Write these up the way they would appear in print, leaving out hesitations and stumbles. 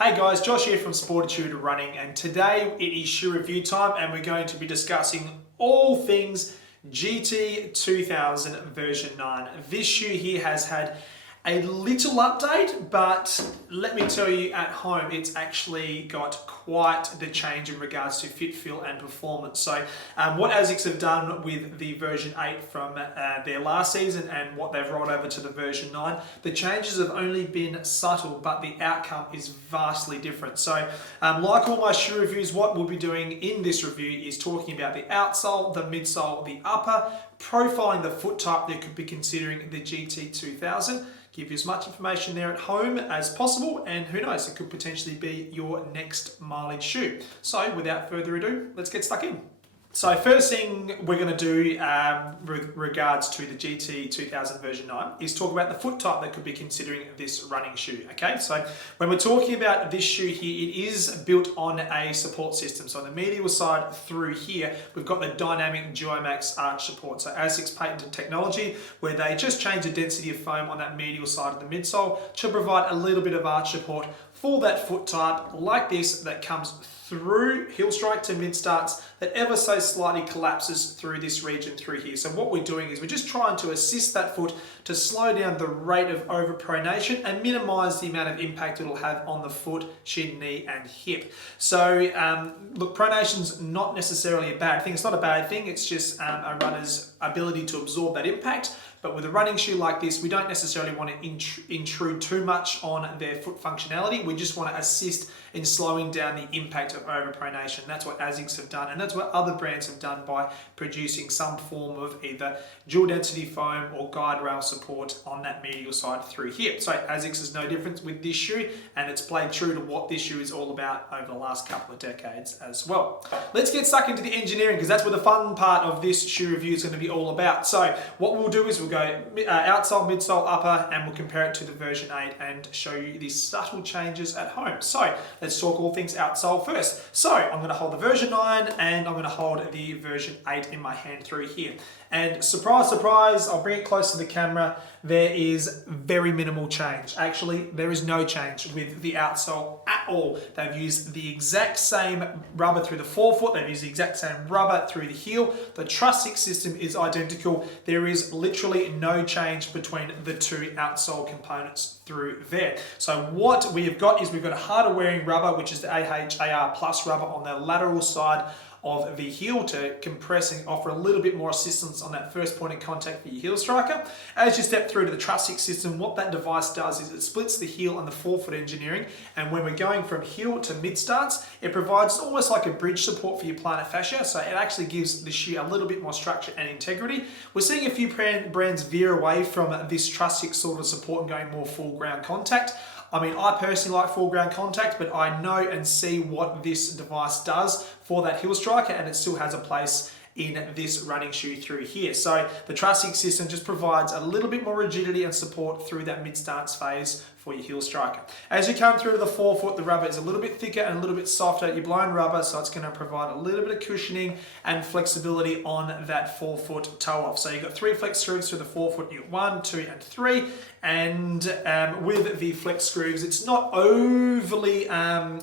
Hey guys, Josh here from Sportitude Running, and today it is shoe review time and we're going to be discussing all things GT-2000 version 9. This shoe here has had a little update, but let me tell you, at home it's actually got quite the change in regards to fit, feel and performance. So what Asics have done with the version 8 from their last season and what they've rolled over to the version 9, the changes have only been subtle, but the outcome is vastly different. So like all my shoe reviews, what we'll be doing in this review is talking about the outsole, the midsole, the upper, profiling the foot type that could be considering the GT-2000, give you as much information there at home as possible, and who knows, it could potentially be your next mileage shoe. So without further ado, let's get stuck in. So first thing we're going to do with regards to the GT-2000 version 9 is talk about the foot type that could be considering this running shoe. Okay, so when we're talking about this shoe here, it is built on a support system. So on the medial side through here, we've got the dynamic Duomax arch support. So Asics patented technology where they just change the density of foam on that medial side of the midsole to provide a little bit of arch support for that foot type like this that comes through heel strike to mid starts, that ever so slightly collapses through this region through here. So what we're doing is we're just trying to assist that foot to slow down the rate of overpronation and minimize the amount of impact it'll have on the foot, shin, knee and hip. So look, pronation's not necessarily a bad thing. It's not a bad thing. It's just a runner's ability to absorb that impact. But with a running shoe like this, we don't necessarily want to intrude too much on their foot functionality. We just want to assist in slowing down the impact of overpronation. That's what Asics have done, and that's what other brands have done by producing some form of either dual density foam or guide rail support on that medial side through here. So Asics is no different with this shoe, and it's played true to what this shoe is all about over the last couple of decades as well. Let's get stuck into the engineering, because that's where the fun part of this shoe review is going to be all about. So what we'll do is we'll go outsole, midsole, upper, and we'll compare it to the version 8 and show you the subtle changes at home. So let's talk all things outsole first. So I'm going to hold the version 9 and I'm going to hold the version 8 in my hand through here. And surprise, surprise, I'll bring it close to the camera. There is very minimal change. Actually, there is no change with the outsole at all. They've used the exact same rubber through the forefoot. They've used the exact same rubber through the heel. The truss-6 system is identical. There is literally no change between the two outsole components through there. So what we have got is we've got a harder wearing rubber, which is the AHAR plus rubber on the lateral side of the heel to compress and offer a little bit more assistance on that first point of contact for your heel striker. As you step through to the truss-6 system, what that device does is it splits the heel and the forefoot engineering, and when we're going from heel to mid starts, it provides almost like a bridge support for your plantar fascia, so it actually gives the shoe a little bit more structure and integrity. We're seeing a few brands veer away from this truss-6 sort of support and going more full ground contact. I mean, I personally like full ground contact, but I know and see what this device does for that heel striker, and it still has a place in this running shoe through here. So the truss-6 system just provides a little bit more rigidity and support through that mid-stance phase for your heel striker. As you come through to the forefoot, the rubber is a little bit thicker and a little bit softer. You're blown rubber, so it's going to provide a little bit of cushioning and flexibility on that forefoot toe off. So you've got 3 flex screws through the forefoot. You've got 1, 2, and 3. And with the flex screws, it's not overly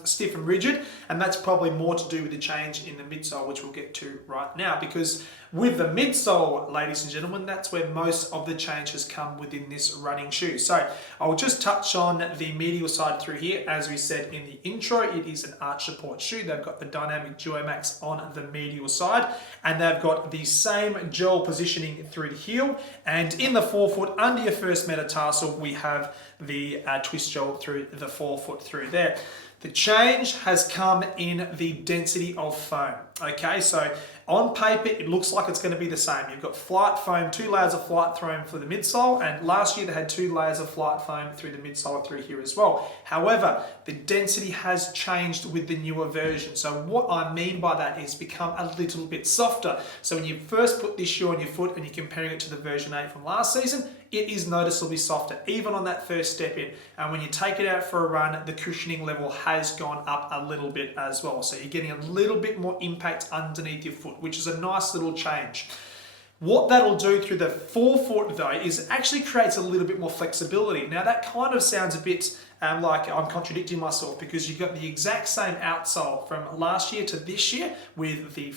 stiff and rigid, and that's probably more to do with the change in the midsole, which we'll get to right now, because with the midsole, ladies and gentlemen, that's where most of the change has come within this running shoe. So I'll just touch on the medial side through here. As we said in the intro, it is an arch support shoe. They've got the dynamic Duomax on the medial side, and they've got the same gel positioning through the heel, and in the forefoot under your first metatarsal, we have the twist gel through the forefoot through there. The change has come in the density of foam. Okay, so on paper, it looks like it's going to be the same. You've got flight foam, 2 layers of flight foam for the midsole, and last year they had 2 layers of flight foam through the midsole through here as well. However, the density has changed with the newer version. So what I mean by that is become a little bit softer. So when you first put this shoe on your foot and you're comparing it to the version 8 from last season, it is noticeably softer, even on that first step in. And when you take it out for a run, the cushioning level has gone up a little bit as well. So you're getting a little bit more impact underneath your foot, which is a nice little change. What that'll do through the forefoot though is actually creates a little bit more flexibility. Now that kind of sounds a bit like I'm contradicting myself, because you've got the exact same outsole from last year to this year with the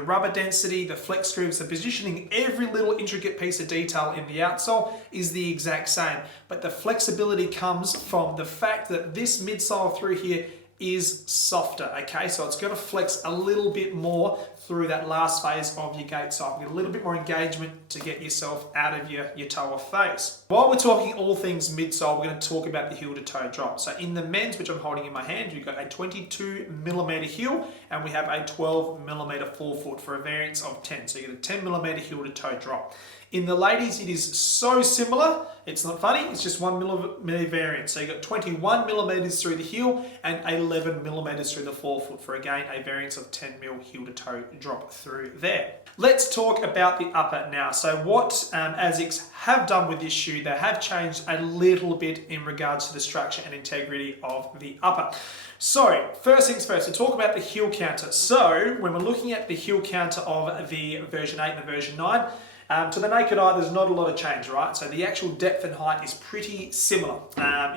rubber density, the flex grooves, the positioning, every little intricate piece of detail in the outsole is the exact same. But the flexibility comes from the fact that this midsole through here is softer, okay? So it's going to flex a little bit more through that last phase of your gait cycle. Get a little bit more engagement to get yourself out of your toe off phase. While we're talking all things midsole, we're going to talk about the heel to toe drop. So in the men's, which I'm holding in my hand, we've got a 22mm heel and we have a 12mm forefoot for a variance of 10. So you get a 10mm heel to toe drop. In the ladies, it is so similar. It's not funny, it's just 1mm variance. So you've got 21mm through the heel and 11mm through the forefoot for, again, a variance of 10mm heel to toe drop through there. Let's talk about the upper now. So what Asics have done with this shoe, they have changed a little bit in regards to the structure and integrity of the upper. So first things first, to talk about the heel counter. So when we're looking at the heel counter of the version 8 and the version 9, to the naked eye, there's not a lot of change, right? So the actual depth and height is pretty similar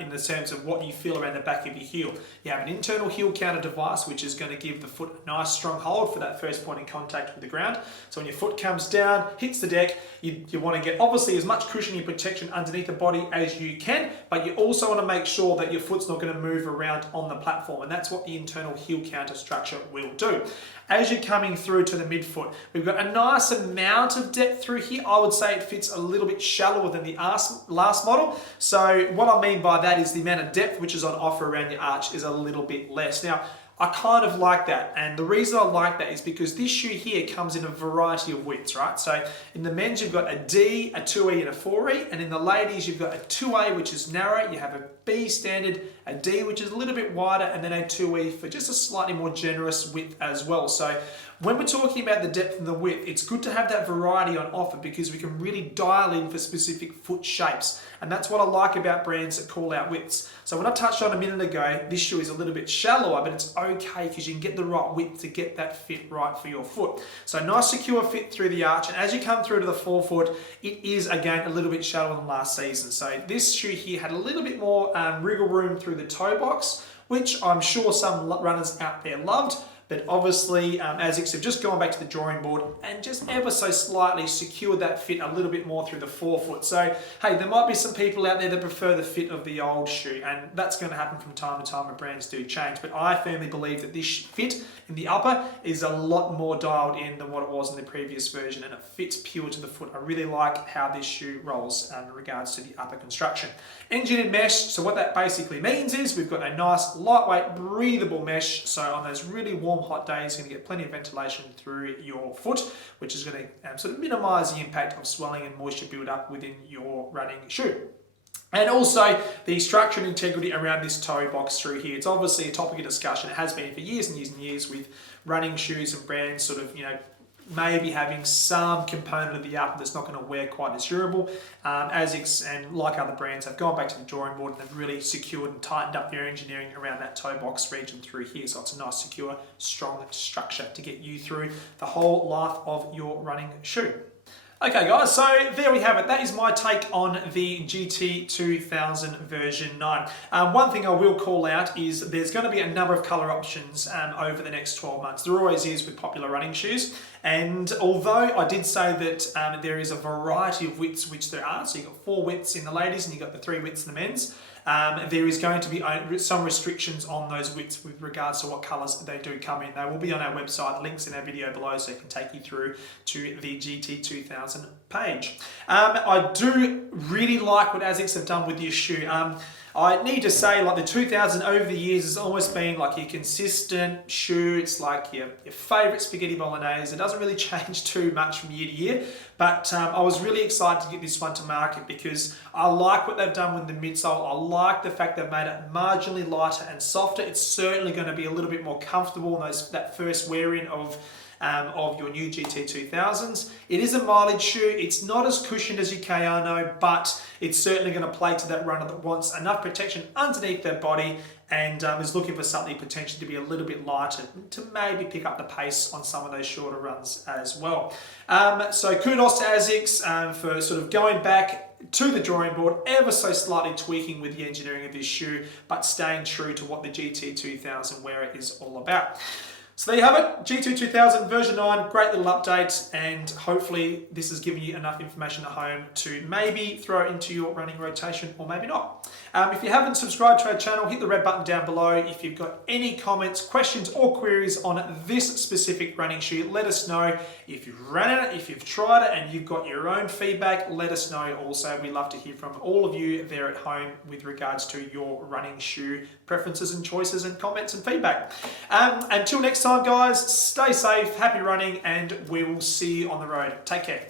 in the terms of what you feel around the back of your heel. You have an internal heel counter device, which is going to give the foot a nice strong hold for that first point in contact with the ground. So when your foot comes down, hits the deck, you want to get obviously as much cushioning protection underneath the body as you can, but you also want to make sure that your foot's not going to move around on the platform, and that's what the internal heel counter structure will do. As you're coming through to the midfoot, we've got a nice amount of depth through here. I would say it fits a little bit shallower than the last model. So what I mean by that is the amount of depth which is on offer around your arch is a little bit less. Now, I kind of like that, and the reason I like that is because this shoe here comes in a variety of widths, right? So in the men's you've got a D, a 2E and a 4E, and in the ladies you've got a 2A which is narrow, you have a B standard, a D which is a little bit wider, and then a 2E for just a slightly more generous width as well. So when we're talking about the depth and the width, it's good to have that variety on offer because we can really dial in for specific foot shapes. And that's what I like about brands that call out widths. So when I touched on a minute ago, this shoe is a little bit shallower, but it's okay because you can get the right width to get that fit right for your foot. So nice secure fit through the arch, and as you come through to the forefoot, it is again a little bit shallower than last season. So this shoe here had a little bit more wriggle room through the toe box, which I'm sure some runners out there loved. But obviously, Asics have just gone back to the drawing board and just ever so slightly secured that fit a little bit more through the forefoot. So, hey, there might be some people out there that prefer the fit of the old shoe, and that's going to happen from time to time when brands do change. But I firmly believe that this fit in the upper is a lot more dialed in than what it was in the previous version, and it fits pure to the foot. I really like how this shoe rolls in regards to the upper construction. Engineered mesh, so what that basically means is we've got a nice, lightweight, breathable mesh. So on those really warm, hot days, you're going to get plenty of ventilation through your foot, which is going to sort of minimize the impact of swelling and moisture build-up within your running shoe. And also the structure and integrity around this toe box through here. It's obviously a topic of discussion. It has been for years and years and years with running shoes and brands sort of, maybe having some component of the upper that's not going to wear quite as durable. Asics and like other brands have gone back to the drawing board and they've really secured and tightened up their engineering around that toe box region through here. So it's a nice, secure, strong structure to get you through the whole life of your running shoe. Okay guys, so there we have it. That is my take on the GT-2000 version 9. One thing I will call out is there's going to be a number of colour options over the next 12 months. There always is with popular running shoes. And although I did say that there is a variety of widths, which there are, so you've got 4 widths in the ladies and you've got the 3 widths in the men's, there is going to be some restrictions on those widths with regards to what colours they do come in. They will be on our website, links in our video below, so it can take you through to the GT-2000 page. I do really like what Asics have done with this shoe. I need to say, like the 2000 over the years has almost been like your consistent shoe. It's like your favourite spaghetti bolognese. It doesn't really change too much from year to year. But I was really excited to get this one to market because I like what they've done with the midsole. I like the fact they've made it marginally lighter and softer. It's certainly going to be a little bit more comfortable in that first wear-in of your new GT-2000s. It is a mileage shoe. It's not as cushioned as your Kayano, but it's certainly going to play to that runner that wants enough protection underneath their body and is looking for something potentially to be a little bit lighter to maybe pick up the pace on some of those shorter runs as well. So kudos to Asics for sort of going back to the drawing board, ever so slightly tweaking with the engineering of this shoe, but staying true to what the GT-2000 wearer is all about. So there you have it, GT-2000 version 9, great little update, and hopefully this has given you enough information at home to maybe throw it into your running rotation, or maybe not. If you haven't subscribed to our channel, hit the red button down below. If you've got any comments, questions, or queries on this specific running shoe, let us know. If you've ran it, if you've tried it, and you've got your own feedback, let us know also. We love to hear from all of you there at home with regards to your running shoe preferences and choices and comments and feedback. Until next time, guys, stay safe, happy running, and we will see you on the road. Take care.